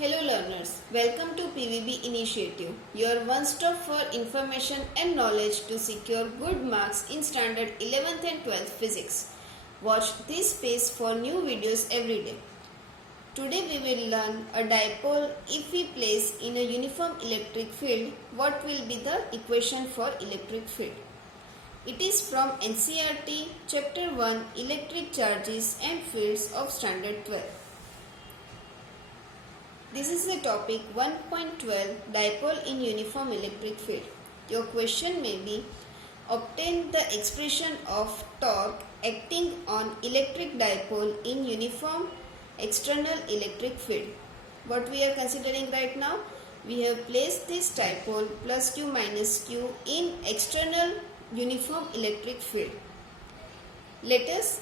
Hello learners, welcome to PVB Initiative, your one-stop for information and knowledge to secure good marks in standard 11th and 12th physics. Watch this space for new videos every day. Today we will learn a dipole. If we place in a uniform electric field, what will be the equation for electric field? It is from NCERT Chapter 1 Electric Charges and Fields of Standard 12. This is the topic 1.12 Dipole in Uniform Electric Field. Your question may be, obtain the expression of torque acting on electric dipole in uniform external electric field. What we are considering right now? We have placed this dipole plus Q minus Q in external uniform electric field. Let us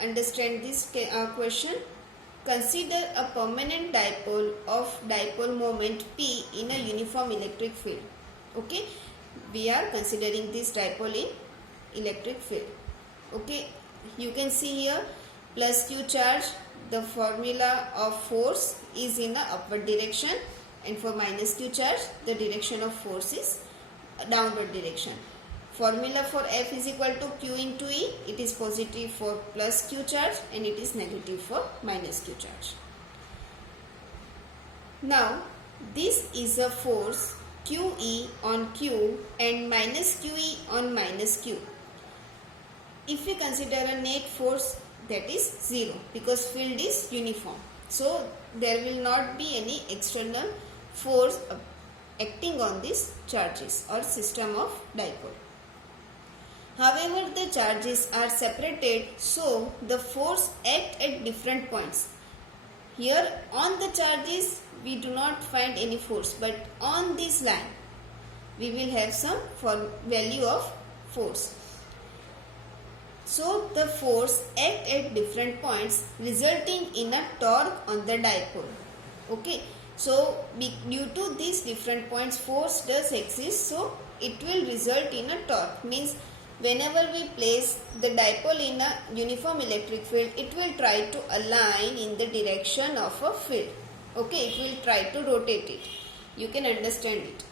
understand this question. Consider a permanent dipole of dipole moment P in a uniform electric field. Okay, we are considering this dipole in electric field. Okay, you can see here plus Q charge, the formula of force is in the upward direction, and for minus Q charge the direction of force is downward direction. Formula for F is equal to Q into E. It is positive for plus Q charge and it is negative for minus Q charge. Now, this is a force QE on Q and minus QE on minus Q. If we consider a net force, that is 0 because field is uniform. So, there will not be any external force acting on these charges or system of dipole. However, the charges are separated, so the force act at different points. Here on the charges we do not find any force, but on this line we will have some value of force. So the force act at different points resulting in a torque on the dipole. Okay. So due to these different points force does exist, so it will result in a torque. Means whenever we place the dipole in a uniform electric field, it will try to align in the direction of a field. Okay, it will try to rotate it. You can understand it.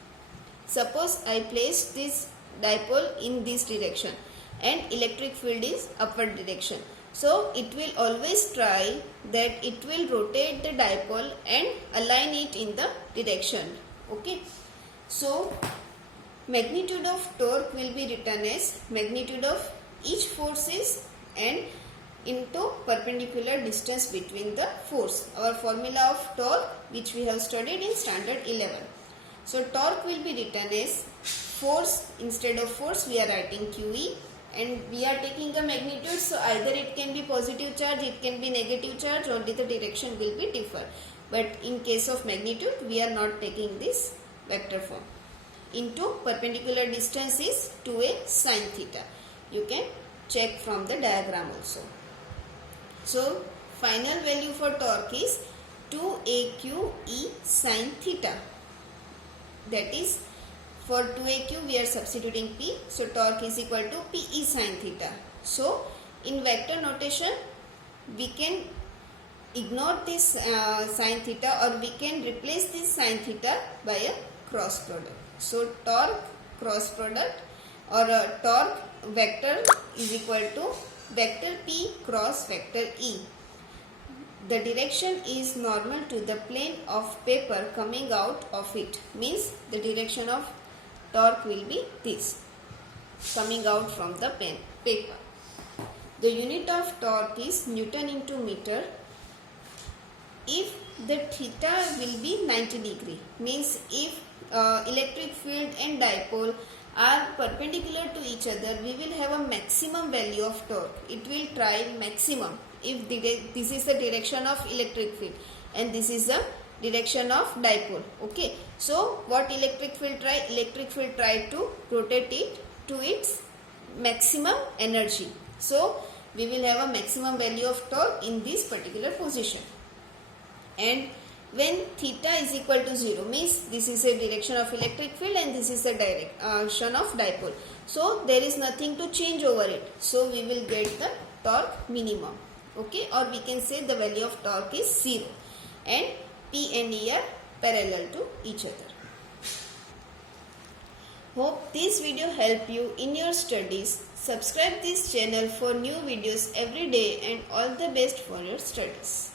Suppose I place this dipole in this direction and electric field is upward direction. So it will always try that it will rotate the dipole and align it in the direction. Okay. So magnitude of torque will be written as magnitude of each forces and into perpendicular distance between the force. Our formula of torque which we have studied in standard 11. So torque will be written as force. Instead of force we are writing QE and we are taking a magnitude, so either it can be positive charge, it can be negative charge, only the direction will be differ. But in case of magnitude we are not taking this vector form. Into perpendicular distance is 2a sin theta. You can check from the diagram also. So final value for torque is 2aqe sin theta. That is, for 2aq we are substituting p. So torque is equal to pe sin theta. So in vector notation we can ignore this sin theta, or we can replace this sin theta by a cross product. So torque cross product or torque vector is equal to vector P cross vector E. The direction is normal to the plane of paper coming out of it. Means the direction of torque will be this, coming out from the paper. The unit of torque is Newton into meter. If the theta will be 90 degree, means if electric field and dipole are perpendicular to each other, we will have a maximum value of torque. It will try maximum if this is the direction of electric field and this is the direction of dipole. Okay, so what electric field try? Electric field try to rotate it to its maximum energy. So we will have a maximum value of torque in this particular position. And when theta is equal to 0, means this is a direction of electric field and this is the direction of dipole. So there is nothing to change over it. So we will get the torque minimum. Okay, or we can say the value of torque is 0. And P and E are parallel to each other. Hope this video helped you in your studies. Subscribe this channel for new videos every day and all the best for your studies.